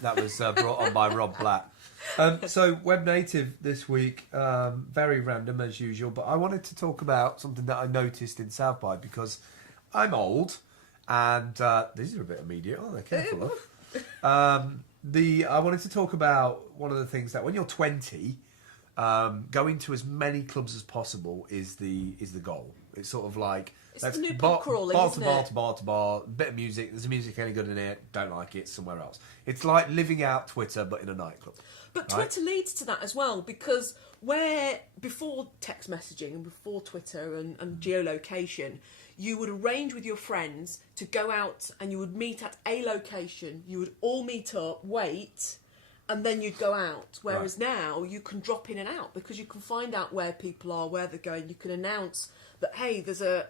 That was brought on by Rob Black. So web native this week, very random as usual, but I wanted to talk about something that I noticed in South by because I'm old, and these are a bit immediate, aren't they? Careful. I wanted to talk about one of the things that when you're 20, going to as many clubs as possible is the goal. It's sort of like it's the new pub crawling, isn't it? Bar to bar, bit of music. There's music any good in it? Don't like it. Somewhere else. It's like living out Twitter, but in a nightclub. But Twitter leads to that as well, because where before text messaging and before Twitter and geolocation, you would arrange with your friends to go out and you would meet at a location. You would all meet up, wait, and then you'd go out. Whereas now you can drop in and out because you can find out where people are, where they're going. You can announce that, hey, there's an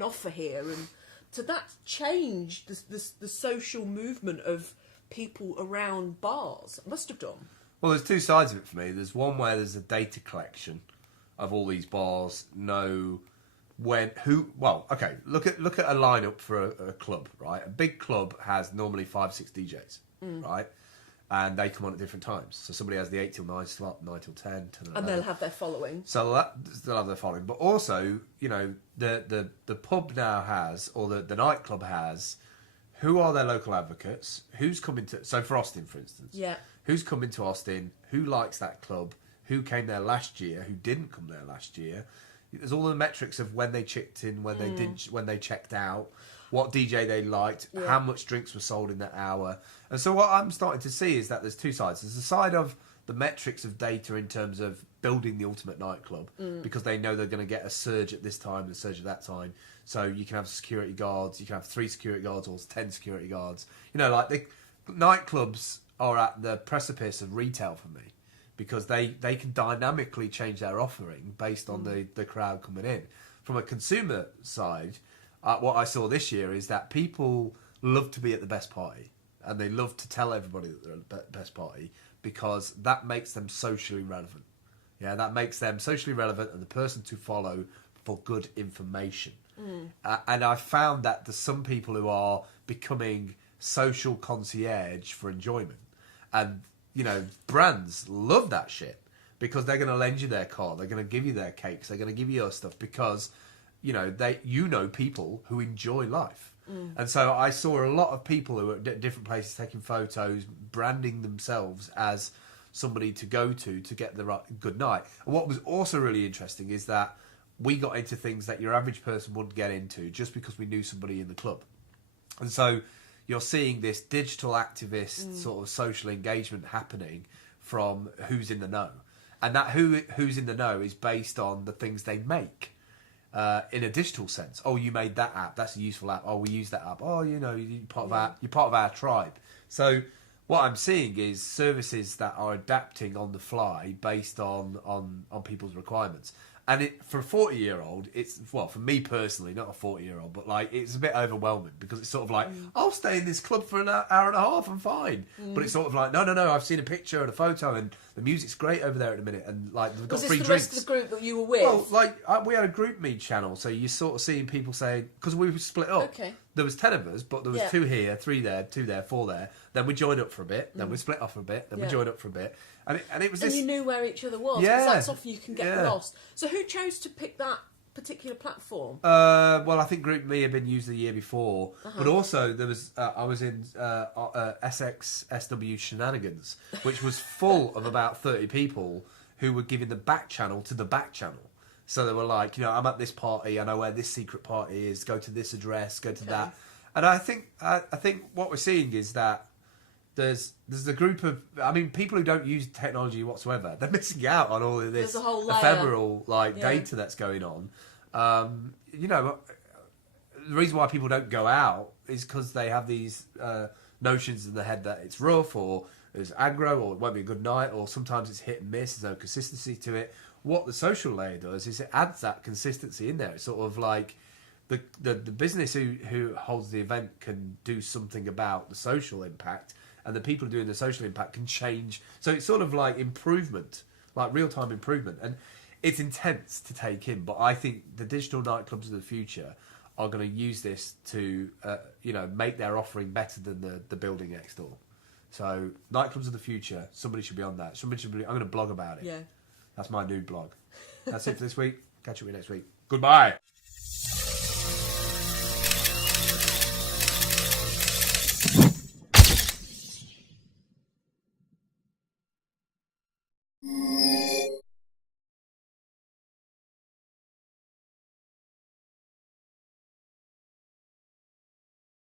offer here, and so that's changed the social movement of people around bars. It must have done. Well, there's two sides of it for me. There's one where there's a data collection of all these bars, know when, who. Well, okay, look at a lineup for a club, right? A big club has normally 5-6 DJs, right? And they come on at different times. So somebody has the 8 till 9 slot, 9 till 10, 10 till 11. And they'll have their following. So they'll have their following. But also, you know, the pub now has, or the nightclub has, who are their local advocates? Who's coming to... So for Austin, for instance. Yeah. Who's coming to Austin? Who likes that club? Who came there last year? Who didn't come there last year? There's all the metrics of when they checked in, when they didn't, when they checked out, what DJ they liked, how much drinks were sold in that hour. And so what I'm starting to see is that there's two sides. There's the side of the metrics of data in terms of building the ultimate nightclub, because they know they're going to get a surge at this time and a surge at that time. So you can have security guards, you can have 3 security guards or 10 security guards. You know, like nightclubs are at the precipice of retail for me, because they can dynamically change their offering based on the crowd coming in. From a consumer side, what I saw this year is that people love to be at the best party, and they love to tell everybody that they're at the best party, because that makes them socially relevant. Yeah, that makes them socially relevant and the person to follow for good information. And I found that there's some people who are becoming social concierge for enjoyment. And, you know, brands love that shit, because they're going to lend you their car, they're going to give you their cakes, they're going to give you your stuff, because, you know, people who enjoy life. And so I saw a lot of people who were at different places taking photos, branding themselves as somebody to go to get the right good night. And what was also really interesting is that we got into things that your average person wouldn't get into just because we knew somebody in the club. And so you're seeing this digital activist sort of social engagement happening from who's in the know. And that who's in the know is based on the things they make. In a digital sense. Oh, you made that app. That's a useful app. Oh, we use that app. Oh, you know, you're part of our tribe. So what I'm seeing is services that are adapting on the fly based on people's requirements. And for a 40-year-old, it's, well, for me personally, not a 40-year-old, but like, it's a bit overwhelming, because it's sort of like, I'll stay in this club for an hour and a half, I'm fine. But it's sort of like, no, I've seen a picture and a photo, and the music's great over there at the minute, and like, they've got free drinks. Was this the rest of the group that you were with? Well, like, we had a group me channel, so you're sort of seeing people say, because we were split up. Okay. There was 10 of us, but there was 2 here, 3 there, 2 there, 4 there. Then we joined up for a bit, then we split off for a bit, then we joined up for a bit. And it was this... And you knew where each other was, because that's often you can get lost. So who chose to pick that particular platform? Well, I think Group Me had been used the year before, but also there was I was in SXSW Shenanigans, which was full of about 30 people who were giving the back channel to the back channel. So they were like, you know, I'm at this party, I know where this secret party is, go to this address, go to that. And I think what we're seeing is that there's a group of, I mean, people who don't use technology whatsoever. They're missing out on all of this ephemeral data that's going on. You know, the reason why people don't go out is because they have these notions in their head that it's rough, or it's aggro, or it won't be a good night, or sometimes it's hit and miss. There's no consistency to it, what the social layer does is it adds that consistency in there. It's sort of like the business who holds the event can do something about the social impact, and the people doing the social impact can change. So it's sort of like improvement, like real-time improvement. And it's intense to take in, but I think the digital nightclubs of the future are going to use this to, make their offering better than the building next door. So nightclubs of the future, somebody should be on that. I'm going to blog about it. Yeah. That's my new blog. That's it for this week. Catch up with you next week. Goodbye.